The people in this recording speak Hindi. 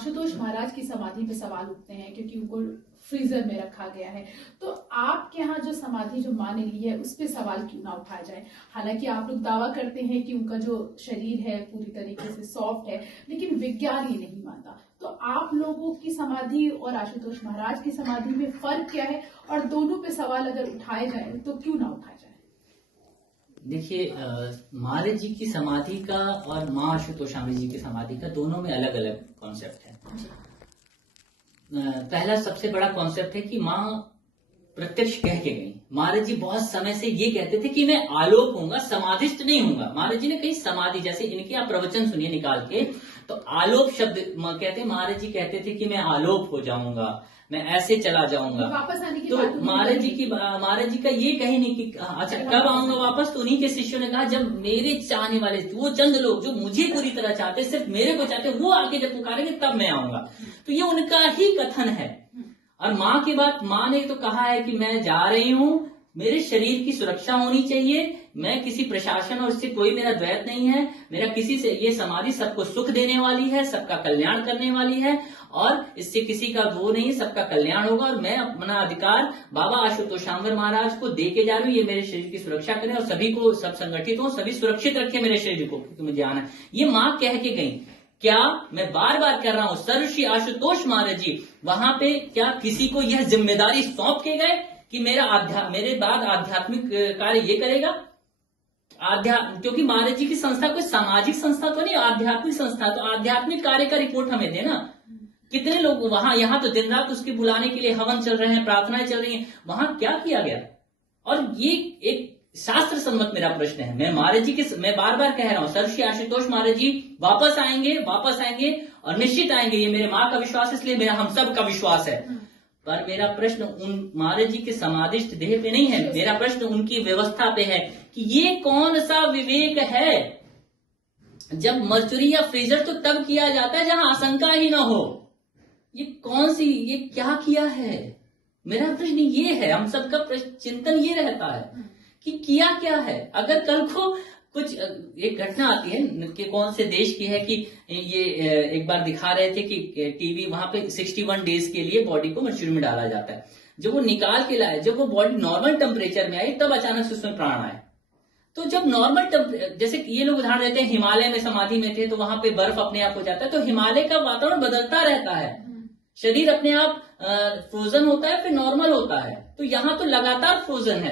आशुतोष महाराज की समाधि पे सवाल उठते हैं क्योंकि उनको फ्रीजर में रखा गया है। तो आपके यहाँ जो समाधि जो मां ने ली है उस पे सवाल क्यों ना उठाया जाए? हालांकि आप लोग दावा करते हैं कि उनका जो शरीर है पूरी तरीके से सॉफ्ट है, लेकिन विज्ञान ही नहीं मानता। तो आप लोगों की समाधि और आशुतोष महाराज की समाधि में फर्क क्या है, और दोनों पे सवाल अगर उठाए जाए तो क्यों ना उठाए जाए? देखिए, महाराज जी की समाधि का और माँ आशुतोष स्वामी जी की समाधि का दोनों में अलग अलग कॉन्सेप्ट है। पहला सबसे बड़ा कॉन्सेप्ट है कि माँ प्रत्यक्ष कह के गई। महाराज जी बहुत समय से ये कहते थे कि मैं आलोक होऊंगा, समाधिस्थ नहीं होऊंगा। महाराज जी ने कही समाधि, जैसे इनके आप प्रवचन सुनिए निकाल के, तो आलोक शब्द कहते, महाराज जी कहते थे कि मैं आलोक हो जाऊंगा, मैं ऐसे चला जाऊंगा। वापस आने की तो बात महाराज जी का ये कही नहीं कि अच्छा कब आऊंगा वापस। तो उन्हीं के शिष्यों ने कहा जब मेरे चाहने वाले वो चंद लोग जो मुझे पूरी तरह चाहते, सिर्फ मेरे को चाहते, वो आगे जब पुकारेंगे तब मैं आऊंगा। तो ये उनका ही कथन है। और माँ की बात, माँ ने तो कहा है कि मैं जा रही हूँ, मेरे शरीर की सुरक्षा होनी चाहिए, मैं किसी प्रशासन और इससे कोई मेरा द्वैत नहीं है, मेरा किसी से, ये समाधि सबको सुख देने वाली है, सबका कल्याण करने वाली है, और इससे किसी का वो नहीं, सबका कल्याण होगा। और मैं अपना अधिकार बाबा आशुतोष शामवर महाराज को दे के जा रही हूँ, ये मेरे शरीर की सुरक्षा करें और सभी को, सब संगठित हो, सभी सुरक्षित रखे मेरे शरीर को, क्योंकि मुझे आना है। ये माँ कह के गई। क्या मैं बार बार कर रहा हूं, सर्वश्री आशुतोष महाराज जी वहां पे क्या किसी को यह जिम्मेदारी सौंप के गए कि मेरे बाद आध्यात्मिक कार्य ये करेगा? क्योंकि महाराज जी की संस्था कोई सामाजिक संस्था तो नहीं, आध्यात्मिक संस्था। तो आध्यात्मिक कार्य का रिपोर्ट हमें देना। कितने लोग वहां, यहाँ तो दिन रात उसके बुलाने के लिए हवन चल रहे हैं, प्रार्थनाएं चल रही हैं, वहां क्या किया गया? और ये एक शास्त्र सम्मत मेरा प्रश्न है। मैं महाराज जी के, मैं बार बार कह रहा हूं, सर्वश्री आशुतोष महाराज जी वापस आएंगे और निश्चित आएंगे, ये मेरे माँ का विश्वास है, इसलिए मेरा हम सब का विश्वास है। पर मेरा प्रश्न उन महाराज जी के समाधिस्थ देह पे नहीं है, मेरा प्रश्न उनकी व्यवस्था पे है कि ये कौन सा विवेक है? जब मर्चुरी या फ्रीजर तो तब किया जाता है जहां आशंका ही ना हो। ये कौन सी, ये क्या किया है? मेरा प्रश्न ये है, हम सबका चिंतन ये रहता है कि किया क्या है। अगर कल को कुछ एक घटना आती है कि कौन से देश की है कि ये एक बार दिखा रहे थे कि टीवी, वहां पे 61 डेज के लिए बॉडी को मर्चुरी में डाला जाता है। जब वो निकाल के लाए, जब वो बॉडी नॉर्मल टेम्परेचर में आई, तब अचानक से उसमें प्राण आए। तो जब नॉर्मल जैसे ये लोग उदाहरण देते हैं, हिमालय में समाधि में थे तो वहां पे बर्फ अपने आप हो जाता है। तो हिमालय का वातावरण बदलता रहता है, शरीर अपने आप फ्रोजन होता है, फिर नॉर्मल होता है। तो यहाँ तो लगातार फ्रोजन है।